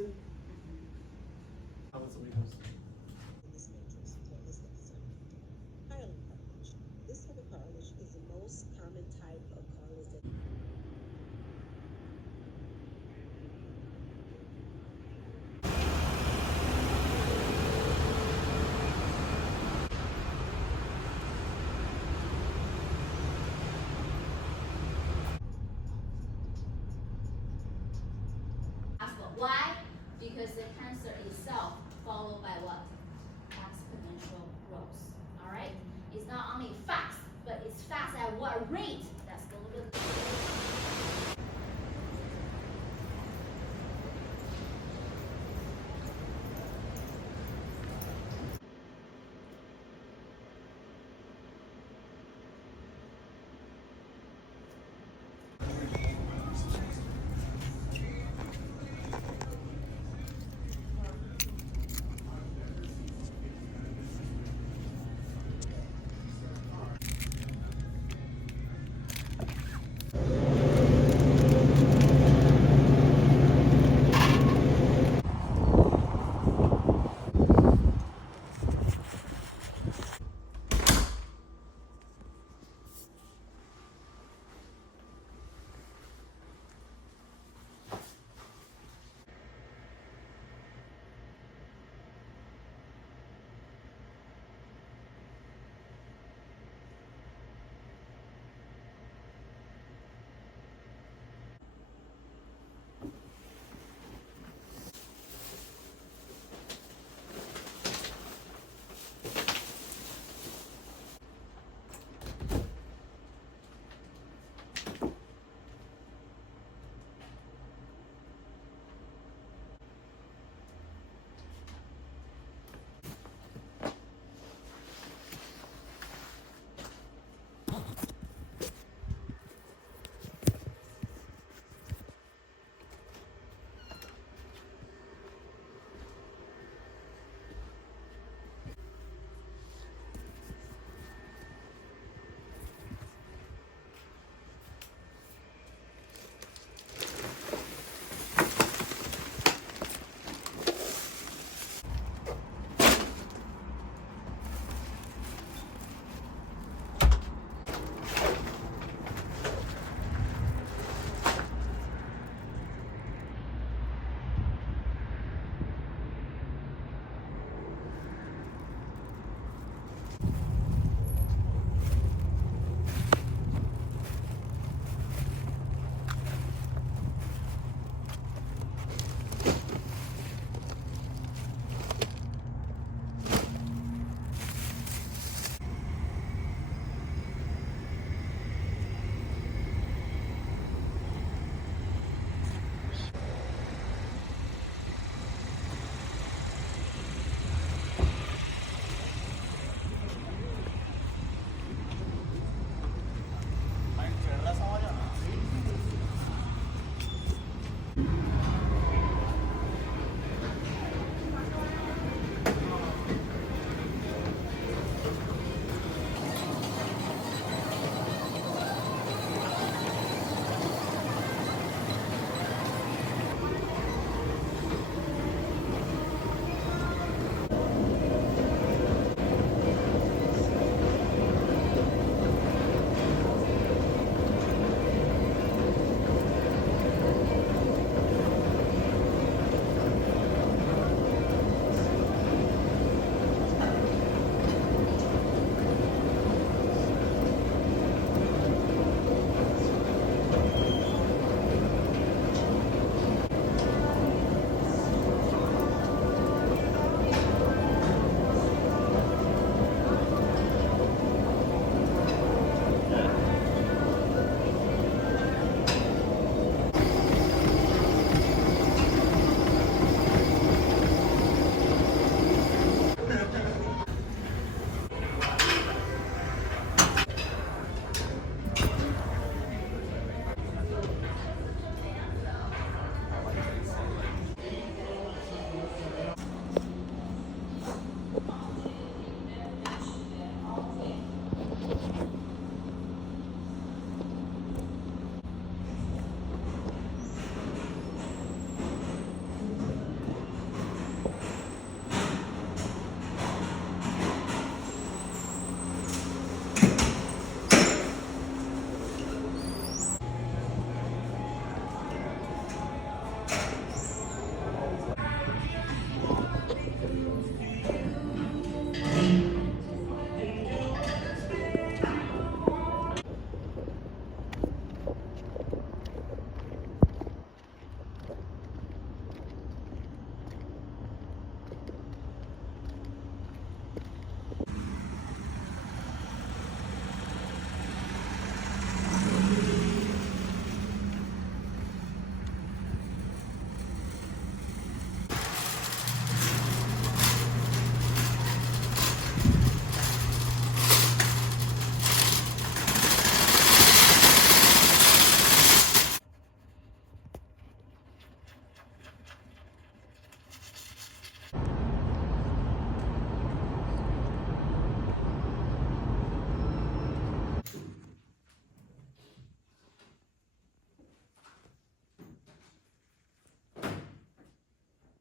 hosted? How would somebody host it? In this matrix, what was that sum? Highland cartilage. This type of cartilage is the most common type of cartilage that Why? Because the cancer itself followed by what? Exponential growth. All right? It's not only fast, but it's fast at what rate? That's a little bit.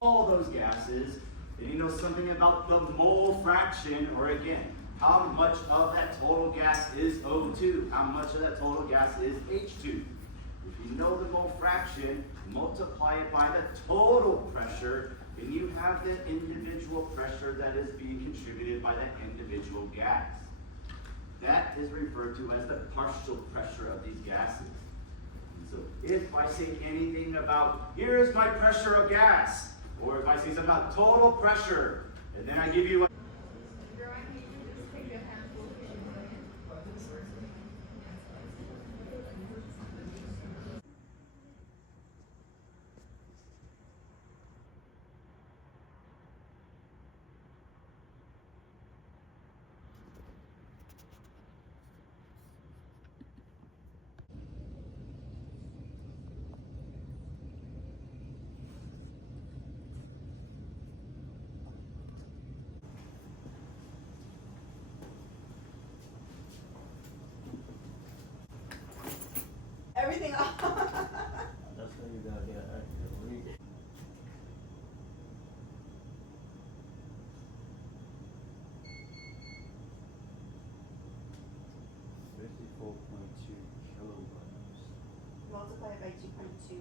all those gases, then you know something about the mole fraction, or again, how much of that total gas is O2, how much of that total gas is H2. If you know the mole fraction, multiply it by the total pressure, and you have the individual pressure that is being contributed by that individual gas. That is referred to as the partial pressure of these gases. And so if I say anything about, here's my pressure of gas, or if I say something about total pressure, and then I give you a Everything off. That's how you gotta get active. Read. kilograms. Multiply it by 2.2.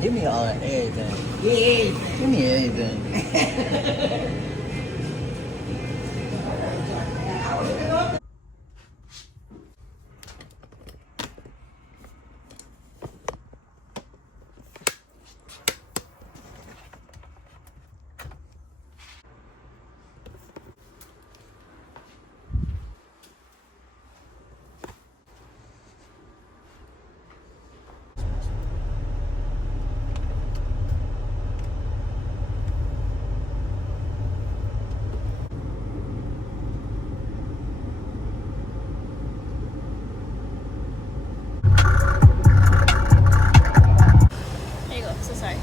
Give me all of everything. Yeah. Give me everything. There you go. So sorry.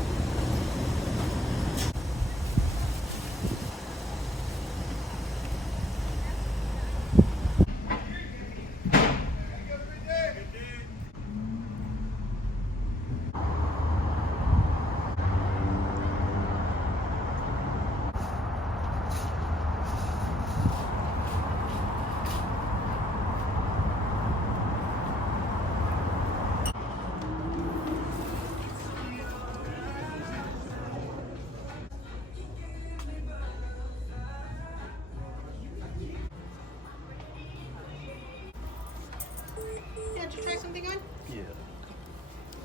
Yeah, did you try something on? Yeah.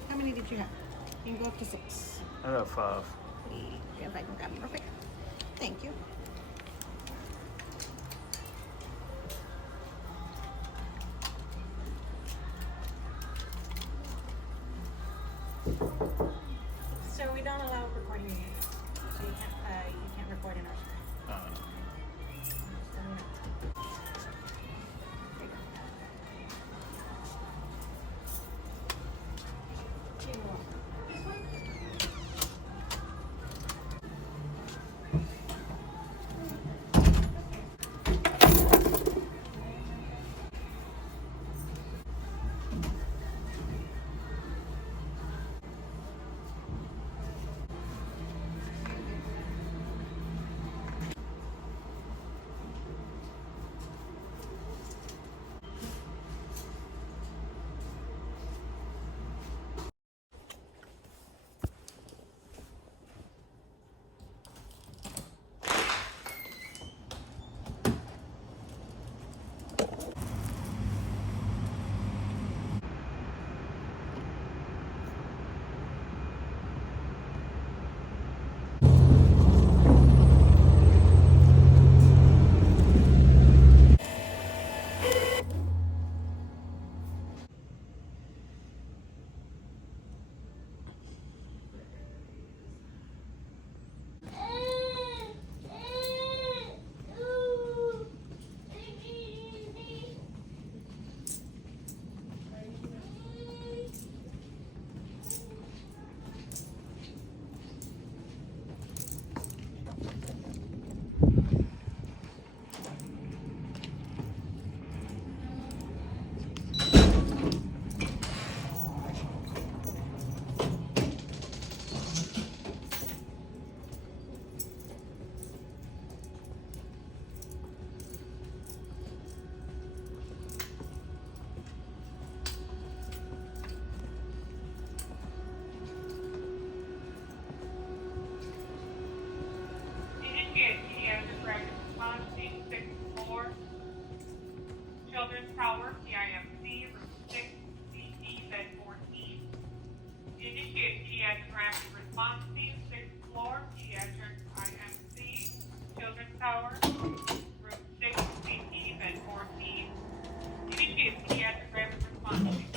How many did you have? You can go up to 6. I got 5. Yeah, if I can grab them real quick. Thank you. So we don't allow recording in here. So you can't record in our Children's Tower, TIMC, room 6, CT, bed 14. Initiate pediatric rapid response team, 6th floor, pediatric IMC, Children's Tower, room 6, CT, bed 14. Initiate pediatric rapid response team.